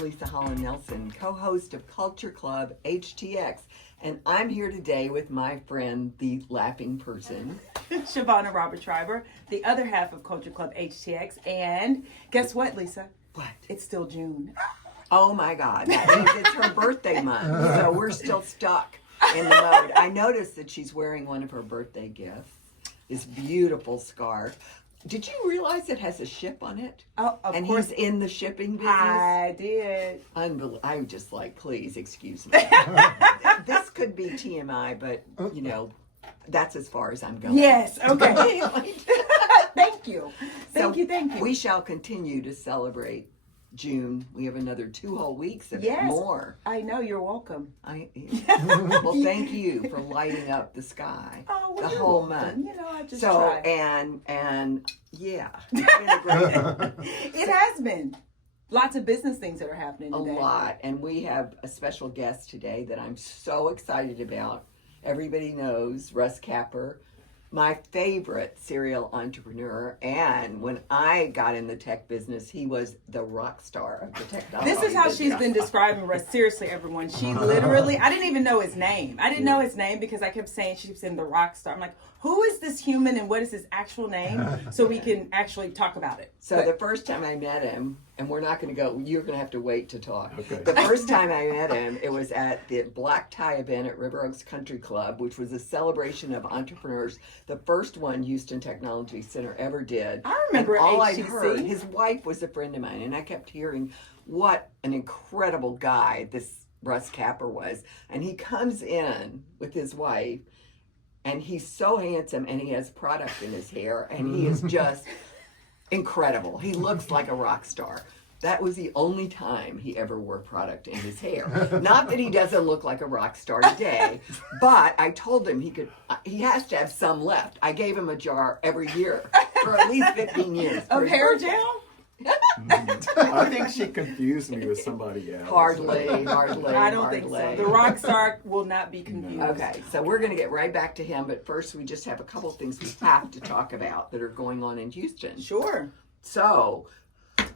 Leisa Holland-Nelson, co-host of Culture Club HTX, and I'm here today with my friend, the laughing person, Shavonnah Schreiber, the other half of Culture Club HTX, and guess what, Leisa? What? It's still June. Oh my God, that means it's her birthday month, so we're still stuck in the mode. I noticed that she's wearing one of her birthday gifts, this beautiful scarf. Did you realize it has a ship on it? Oh, of and course. He's in the shipping business? I did. I'm just like, please, excuse me. This could be TMI, but, you know, that's as far as I'm going. Yes, okay. Thank you. Thank you. We shall continue to celebrate June. We have another 2 whole weeks of more. I know, you're welcome. Well, thank you for lighting up the sky the whole month. You know, I just try. And yeah, it's been a great It has been. Lots of business things that are happening today. A lot. And we have a special guest today that I'm so excited about. Everybody knows Russ Capper, my favorite serial entrepreneur, and when I got in the tech business, he was the rock star of the technology. This is how she's been describing Russ. Seriously, everyone. She literally, I didn't even know his name. I didn't know his name because I kept saying she was in the rock star. I'm like, who is this human and what is his actual name so we can actually talk about it. So the first time I met him, and we're not going to go, you're going to have to wait to talk. Okay. The first time I met him, it was at the black tie event at River Oaks Country Club, which was a celebration of entrepreneurs. The first one Houston Technology Center ever did. I remember and all HTC. I'd heard, his wife was a friend of mine, and I kept hearing what an incredible guy this Russ Capper was. And he comes in with his wife, and he's so handsome, and he has product in his hair, and he is just incredible. He looks like a rock star. That was the only time he ever wore product in his hair. Not that he doesn't look like a rock star today, but I told him he has to have some left. I gave him a jar every year for at least 15 years. Of hair gel? I think she confused me with somebody else. Hardly. I don't think so. The rock star will not be confused. Okay, so we're going to get right back to him, but first we just have a couple of things we have to talk about that are going on in Houston. Sure. So,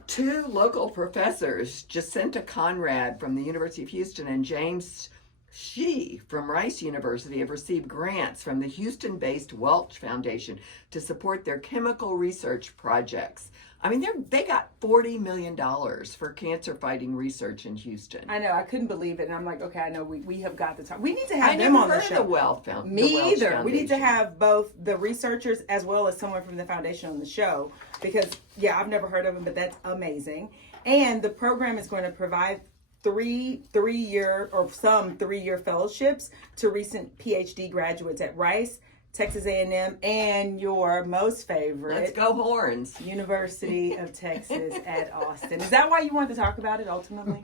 2 local professors, Jacinta Conrad from the University of Houston and James Shee from Rice University, have received grants from the Houston-based Welch Foundation to support their chemical research projects. I mean, they got $40 million for cancer-fighting research in Houston. I know. I couldn't believe it. And I'm like, okay, I know we have got to talk. We need to have them on the show. The Welch Foundation. Me either. We need to have both the researchers as well as someone from the foundation on the show because, yeah, I've never heard of them, but that's amazing. And the program is going to provide three-year fellowships to recent PhD graduates at Rice, Texas A&M, and your most favorite, Let's go Horns, University of Texas at Austin. Is that why you wanted to talk about it ultimately?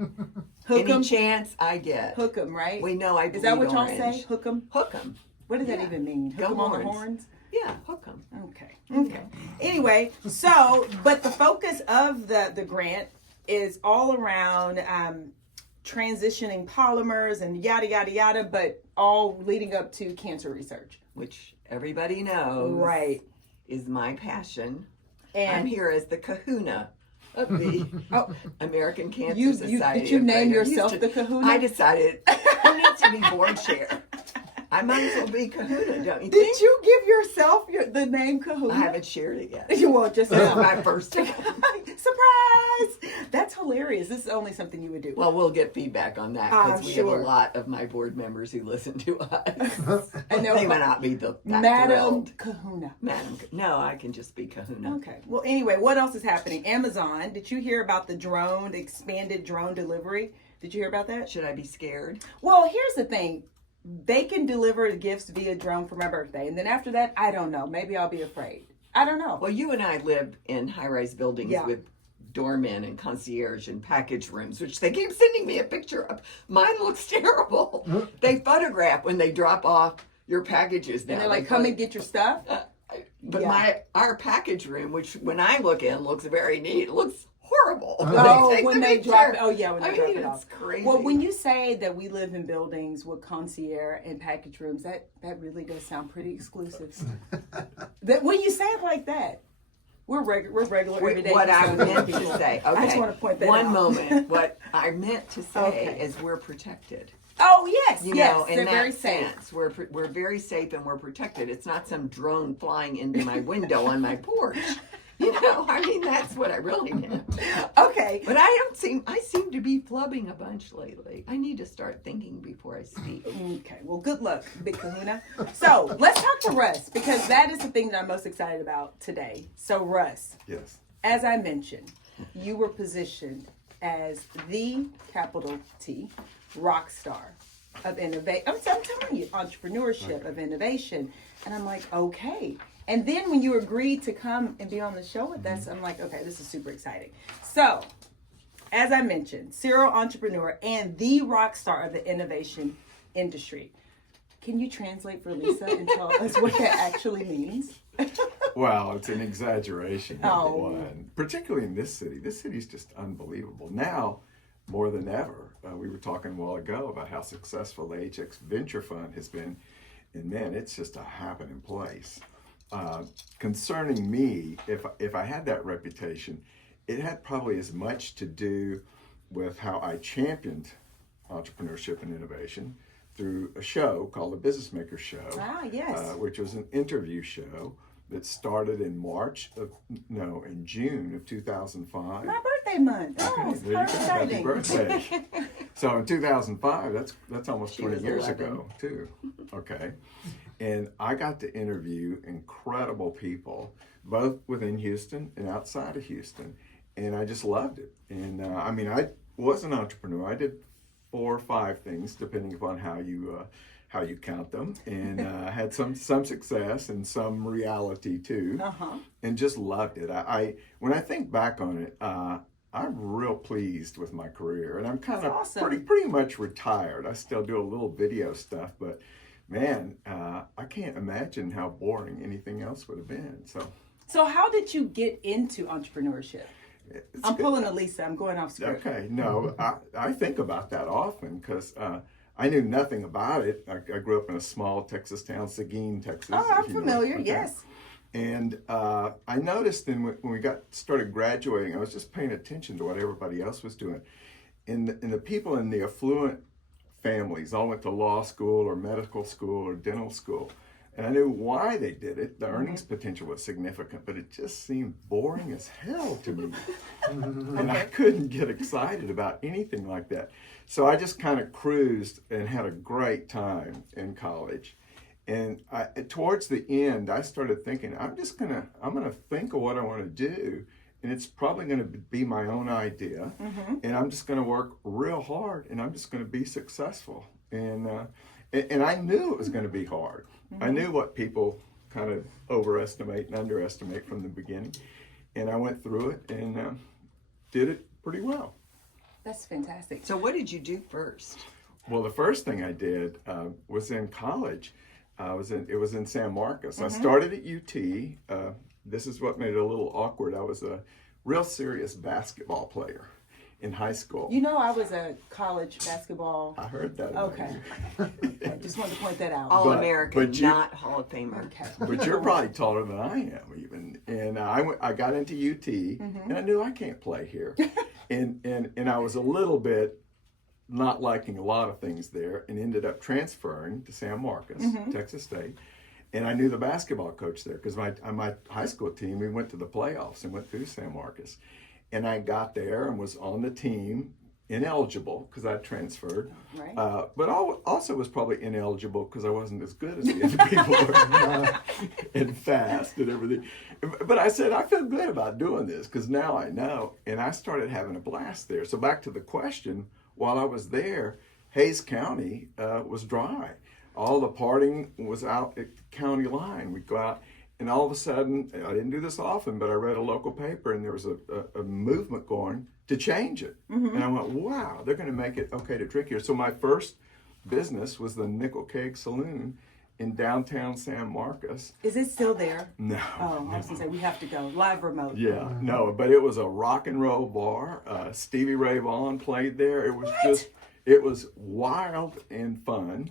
Any chance I get. Hook 'em, right? We know I believe Is that what y'all orange. say? Hook 'em? Hook 'em. What does that even mean? Hook 'em on the horns? Yeah, hook 'em. Okay. Anyway, so, but the focus of the grant is all around transitioning polymers and yada, yada, yada, but all leading up to cancer research. Which everybody knows is my passion. And I'm here as the kahuna of the American Cancer Society. Did you name yourself the kahuna? I decided who needs to be board chair? I might as well be kahuna, don't you think? Did you give yourself the name kahuna? I haven't shared it yet. Well, just this is my first time. Surprise! That's hilarious. This is only something you would do. Well, we'll get feedback on that because we have a lot of my board members who listen to us. And they might not be that Madam thrilled. Kahuna. No, I can just be kahuna. Okay. Well, anyway, what else is happening? Amazon. Did you hear about the expanded drone delivery? Did you hear about that? Should I be scared? Well, here's the thing. They can deliver gifts via drone for my birthday. And then after that, I don't know. Maybe I'll be afraid. I don't know. Well, you and I live in high-rise buildings with doormen and concierge and package rooms, which they keep sending me a picture of. Mine looks terrible. They photograph when they drop off your packages now. And they're like, come and get your stuff? But our package room, which when I look in, looks very neat. It looks horrible. When they drop it. Oh, yeah, when they drop it off. It's crazy. Well, when you say that we live in buildings with concierge and package rooms, that really does sound pretty exclusive. When you say it like that, We're regular everyday. What I meant people. to say. Okay. I just want to point that One out. moment. What I meant to say Okay. is we're protected. Oh yes, You yes, know, in they're that very safe. sense, we're very safe and we're protected. It's not some drone flying into my window on my porch. You know, I mean, that's what I really meant. Okay. But I seem to be flubbing a bunch lately. I need to start thinking before I speak. Okay, well, good luck, Big Kahuna. So let's talk to Russ, because that is the thing that I'm most excited about today. So Russ, Yes. as I mentioned, you were positioned as the capital T rock star of innovation. I'm telling you, entrepreneurship of innovation. And I'm like, okay. And then when you agreed to come and be on the show with us, I'm like, okay, this is super exciting. So, as I mentioned, serial entrepreneur and the rock star of the innovation industry. Can you translate for Leisa and tell us what that actually means? Well, it's an exaggeration, number Oh. one. Particularly in this city. This city's just unbelievable. Now, more than ever, we were talking a while ago about how successful the HTX Venture Fund has been. And man, it's just a happening place. Concerning me, if I had that reputation, it had probably as much to do with how I championed entrepreneurship and innovation through a show called the Business Maker Show. Ah, yes. Which was an interview show that started in June of 2005. My birthday month. Oh, Okay, it's there you go. Happy exciting. birthday. So in 2005, that's almost She 20 was years 11. ago, too. Okay. And I got to interview incredible people, both within Houston and outside of Houston. And I just loved it. And I was an entrepreneur. I did 4 or 5 things, depending upon how you count them, and had some success and some reality too, and just loved it. I when I think back on it, I'm real pleased with my career, and I'm kind of awesome. pretty much retired. I still do a little video stuff, but man, I can't imagine how boring anything else would have been. So how did you get into entrepreneurship? I'm pulling a Leisa. I'm going off script. Okay, no, I think about that often because I knew nothing about it. I grew up in a small Texas town, Seguin, Texas. Oh, I'm if you know. familiar. Okay. Yes. And I noticed when we started graduating, I was just paying attention to what everybody else was doing. And the people in the affluent families all went to law school or medical school or dental school. And I knew why they did it. The earnings potential was significant, but it just seemed boring as hell to me. And I couldn't get excited about anything like that. So I just kind of cruised and had a great time in college. And towards the end, I started thinking, I'm gonna think of what I want to do, and it's probably gonna be my own idea, and I'm just gonna work real hard, and I'm just gonna be successful. And I knew it was gonna be hard. I knew what people kind of overestimate and underestimate from the beginning, and I went through it and did it pretty well. That's fantastic. So what did you do first? Well, the first thing I did was in college. It was in San Marcos. I started at UT. This is what made it a little awkward. I was a real serious basketball player in high school. You know, I was a college basketball. I heard that. Okay. I just wanted to point that out. All American, but you- not Hall of Famer. Okay. But you're probably taller than I am even. And I got into UT and I knew I can't play here. and I was a little bit not liking a lot of things there and ended up transferring to San Marcos, Texas State. And I knew the basketball coach there because my high school team, we went to the playoffs and went through San Marcos. And I got there and was on the team, ineligible because I transferred. Right. But also was probably ineligible because I wasn't as good as the other people were and fast and everything. But I said, I feel good about doing this because now I know. And I started having a blast there. So back to the question, while I was there, Hays County was dry. All the partying was out at the county line. We'd go out, and all of a sudden, I didn't do this often, but I read a local paper, and there was a movement going to change it. And I went, wow, they're going to make it okay to drink here. So my first business was the Nickel Keg Saloon in downtown San Marcos. Is it still there? No. Oh, I was going to say, we have to go. Live remote. Yeah, no, but it was a rock and roll bar. Stevie Ray Vaughan played there. It was it was wild and fun.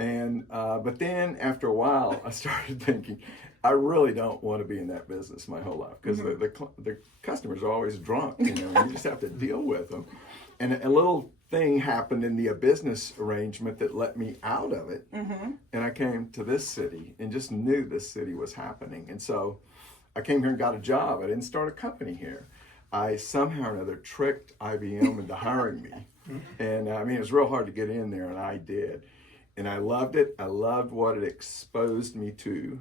And but then after a while, I started thinking, I really don't want to be in that business my whole life, because the customers are always drunk, and you just have to deal with them. And a little thing happened in the business arrangement that let me out of it. And I came to this city and just knew this city was happening. And so I came here and got a job. I didn't start a company here. I somehow or another tricked IBM into hiring me. And I mean, it was real hard to get in there, and I did. And I loved it. I loved what it exposed me to.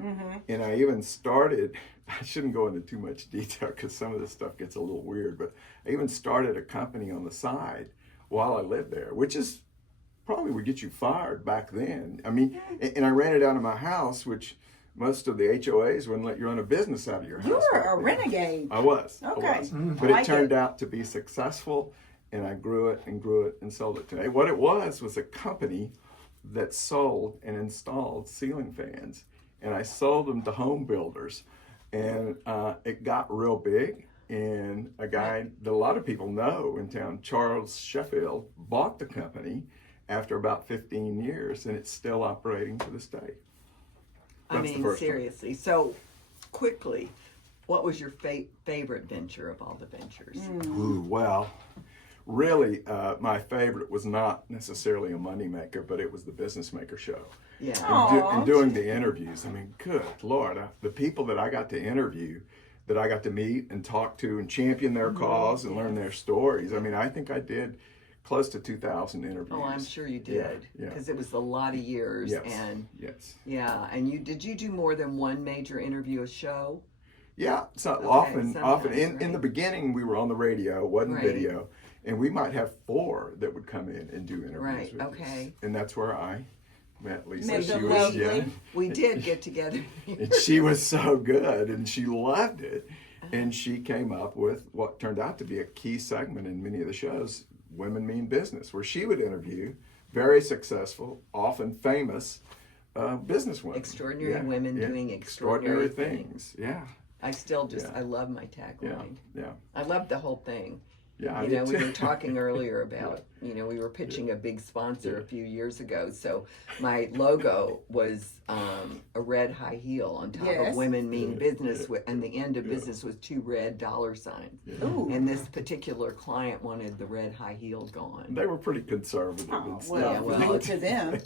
And I even started, I shouldn't go into too much detail because some of this stuff gets a little weird, but I even started a company on the side while I lived there, which is probably would get you fired back then. I mean, and I ran it out of my house, which most of the HOAs wouldn't let you run a business out of your house. You were a renegade. I was. Okay. I was. But it turned out to be successful, and I grew it and sold it today. What it was a company that sold and installed ceiling fans, and I sold them to home builders, and it got real big. And a guy that a lot of people know in town, Charles Sheffield, bought the company after about 15 years, and it's still operating to this day. I mean, seriously. So, quickly, what was your favorite venture of all the ventures? Ooh, well, really, my favorite was not necessarily a moneymaker, but it was the Business Maker show. Yeah. And doing the interviews. I mean, good Lord, the people that I got to interview, that I got to meet and talk to and champion their cause and learn their stories. I mean, I think I did close to 2,000 interviews. Oh, I'm sure you did, because it was a lot of years. Yes. And yes. And did you do more than one major interview a show? Yeah, so Okay, often right. in the beginning we were on the radio, wasn't Right. video, and we might have 4 that would come in and do interviews. Right, with us. okay. And that's where I met Leisa. Met She the was lovely- We did get together. and she was so good, and she loved it. And she came up with what turned out to be a key segment in many of the shows, Women Mean Business, where she would interview very successful, often famous businesswomen. Extraordinary women doing extraordinary things. Yeah. I still just, I love my tagline. Yeah. I love the whole thing. Yeah, I You know, did we too. were talking earlier about, you know, we were pitching a big sponsor a few years ago. So my logo was a red high heel on top of Women Mean Business, and the end of business was 2 red dollar signs. Ooh. And this particular client wanted the red high heel gone. They were pretty conservative and Oh, stuff. well, Yeah, well, leave it to them.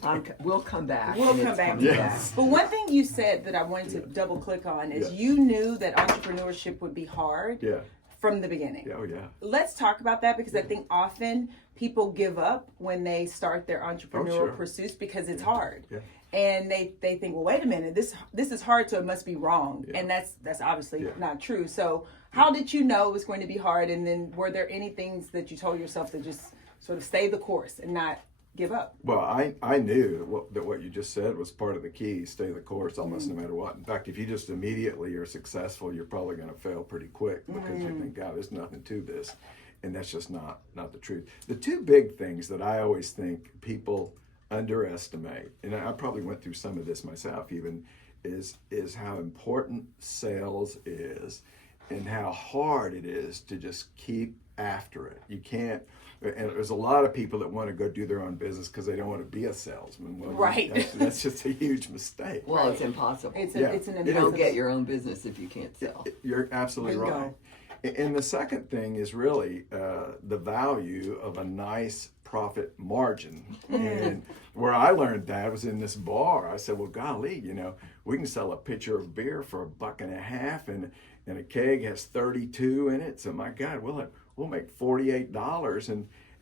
We'll come back. We'll and come it's back coming to Yes. that. But one thing you said that I wanted to double click on is Yeah. you knew that entrepreneurship would be hard Yeah. from the beginning. Oh, yeah. Let's talk about that, because I think often people give up when they start their entrepreneurial sure. pursuits because it's hard. Yeah. And they think, well, wait a minute, this is hard, so it must be wrong. Yeah. And that's obviously Yeah. not true. So how did you know it was going to be hard? And then were there any things that you told yourself to just sort of stay the course and not give up? Well, I knew that what you just said was part of the key, stay the course almost no matter what. In fact, if you just immediately are successful, you're probably going to fail pretty quick because you think, God, there's nothing to this. And that's just not the truth. The 2 big things that I always think people underestimate, and I probably went through some of this myself even, is how important sales is and how hard it is to just keep after it. You can't. And there's a lot of people that want to go do their own business because they don't want to be a salesman. Well, Right. That's just a huge mistake. Well, it's impossible. It's Yeah. an You don't impossible. get your own business if you can't sell. You're absolutely Bingo. right. And the second thing is really the value of a nice profit margin. And where I learned that was in this bar. I said, well, golly, you know, we can sell a pitcher of beer for $1.50, and a keg has 32 in it. So my God, we'll make $48,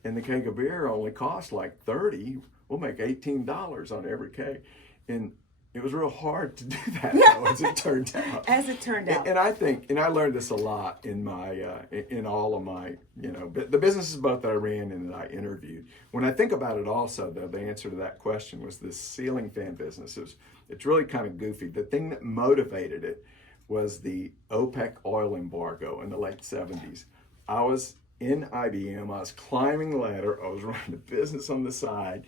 and the keg of beer only costs like $30. We'll make $18 on every keg. And it was real hard to do that, though, as it turned out. As it turned out. And I think, and I learned this a lot in my, in all of my, you know, the businesses both that I ran and that I interviewed. When I think about it also, though, the answer to that question was this ceiling fan business. It's really kind of goofy. The thing that motivated it was the OPEC oil embargo in the late 70s. I was in IBM, I was climbing the ladder, I was running a business on the side,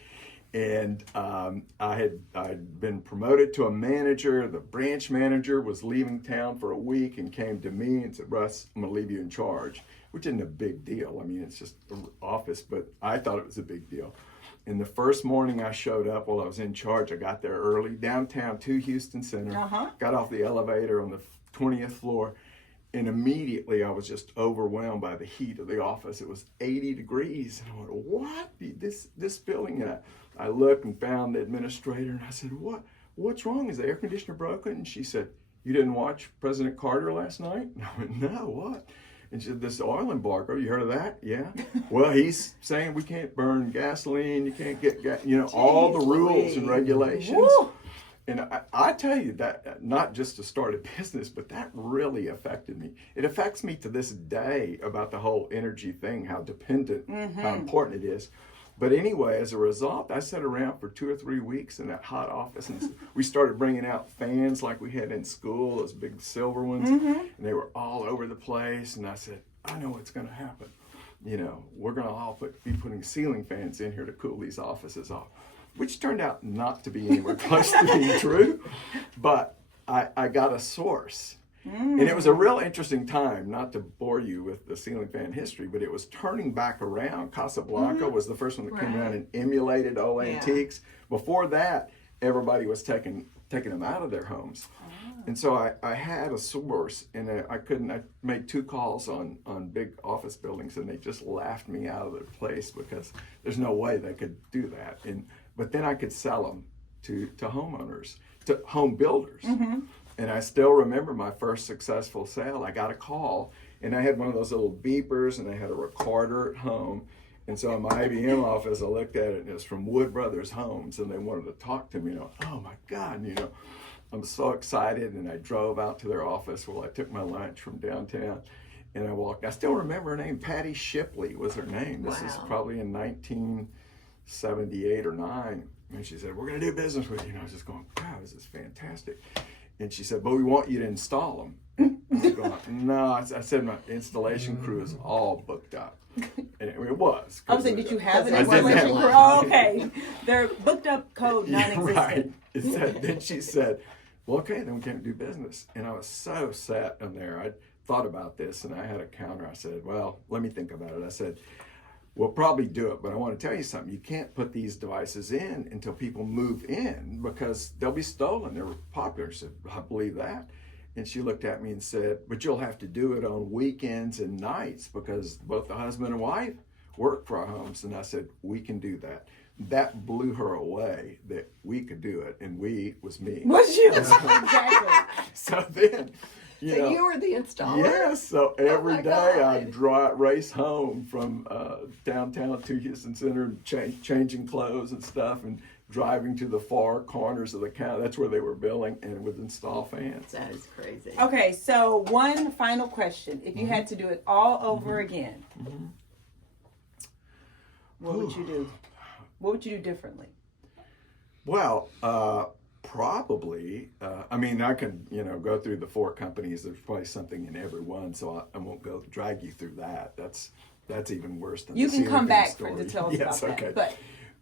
and I'd been promoted to a manager. The branch manager was leaving town for a week and came to me and said, Russ, I'm gonna leave you in charge, which isn't a big deal. I mean, it's just an office, but I thought it was a big deal. And the first morning I showed up while I was in charge, I got there early, downtown to Houston Center, got off the elevator on the 20th floor, and immediately I was just overwhelmed by the heat of the office. It was 80 degrees. And I went, what? This building? And I looked and found the administrator, and I said, what's wrong? Is the air conditioner broken? And she said, you didn't watch President Carter last night? And I went, no, what? And she said, this oil embargo, you heard of that? Yeah. Well, he's saying we can't burn gasoline, you can't get all the rules and regulations. Woo! And I tell you that, not just to start a business, but that really affected me. It affects me to this day about the whole energy thing, how dependent, how important it is. But anyway, as a result, I sat around for 2 or 3 weeks in that hot office, and we started bringing out fans like we had in school, those big silver ones, and they were all over the place. And I said, I know what's going to happen. We're going to all be putting ceiling fans in here to cool these offices off, which turned out not to be anywhere close to being true. But I got a source. And it was a real interesting time, not to bore you with the ceiling fan history, but it was turning back around. Casablanca was the first one that came around and emulated old antiques. Before that, everybody was taking them out of their homes. And so I had a source, and I made 2 calls on big office buildings, and they just laughed me out of their place because there's no way they could do that. But then I could sell them to homeowners, to home builders. And I still remember my first successful sale. I got a call, and I had one of those little beepers, and I had a recorder at home. And so in my IBM office, I looked at it, and it was from Wood Brothers Homes, and they wanted to talk to me. Oh my God, I'm so excited. And I drove out to their office while I took my lunch from downtown, and I still remember her name, Patty Shipley was her name. This is probably in 1978 or 9. And she said, we're going to do business with you. And I was just going, wow, this is fantastic. And she said, but we want you to install them. I was going, no, I said my installation crew is all booked up. And it was. I was saying, did you have an installation crew? Oh, okay. They're booked up code, non-existent. Right. Then she said, well, okay, then we can't do business. And I was so set in there. I thought about this, and I had a counter. I said, well, let me think about it. I said, we'll probably do it, but I want to tell you something. You can't put these devices in until people move in because they'll be stolen. They're popular. I said, I believe that. And she looked at me and said, but you'll have to do it on weekends and nights because both the husband and wife work for our homes. And I said, we can do that. That blew her away that we could do it. And we was me. Was you? Exactly. So then... you were the installer? Yes. So every day I'd race home from downtown to Houston Center, changing clothes and stuff, and driving to the far corners of the county. That's where they were billing, and would install fans. That is crazy. Okay, so one final question. If you had to do it all over again, what would you do? What would you do differently? Well, probably, I can, go through the 4 companies. There's probably something in every one, so I won't drag you through that. That's even worse than you the can come back story. to tell us about that.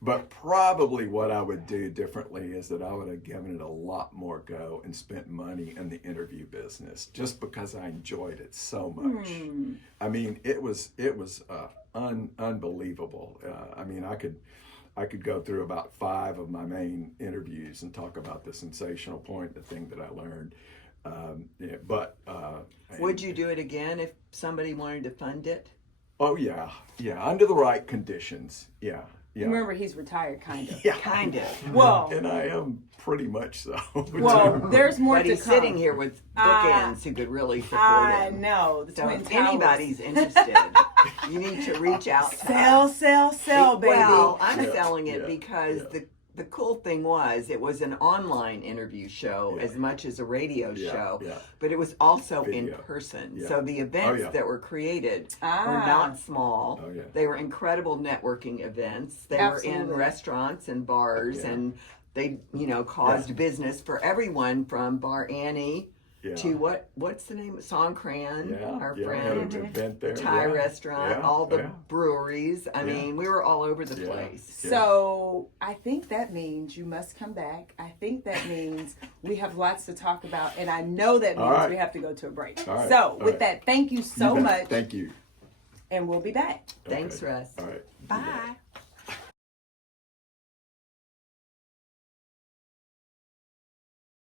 But probably what I would do differently is that I would have given it a lot more go and spent money in the interview business just because I enjoyed it so much. I mean, it was unbelievable. I could go through about 5 of my main interviews and talk about the sensational point, the thing that I learned. Would you do it again if somebody wanted to fund it? Oh yeah, under the right conditions. Yeah. Remember, he's retired, kind of. Yeah, kind of. Well, and I am pretty much so. Well, there's more but to he's come. Sitting here with bookends who could really support I him. know. So if anybody's interested, you need to reach out. Sell, baby. Well, I'm selling it because the cool thing was it was an online interview show as much as a radio show, but it was also in person. So the events that were created were not small. They were incredible networking events. They were in restaurants and bars, and they caused business for everyone from Bar Annie to what's the name? Songkran, our friend, the Thai restaurant, all the breweries. I mean, we were all over the place. So I think that means you must come back. I think that means we have lots to talk about, and I know that means we have to go to a break. So with that, thank you so much. Thank you. And we'll be back. Thanks, Russ. All right. Bye.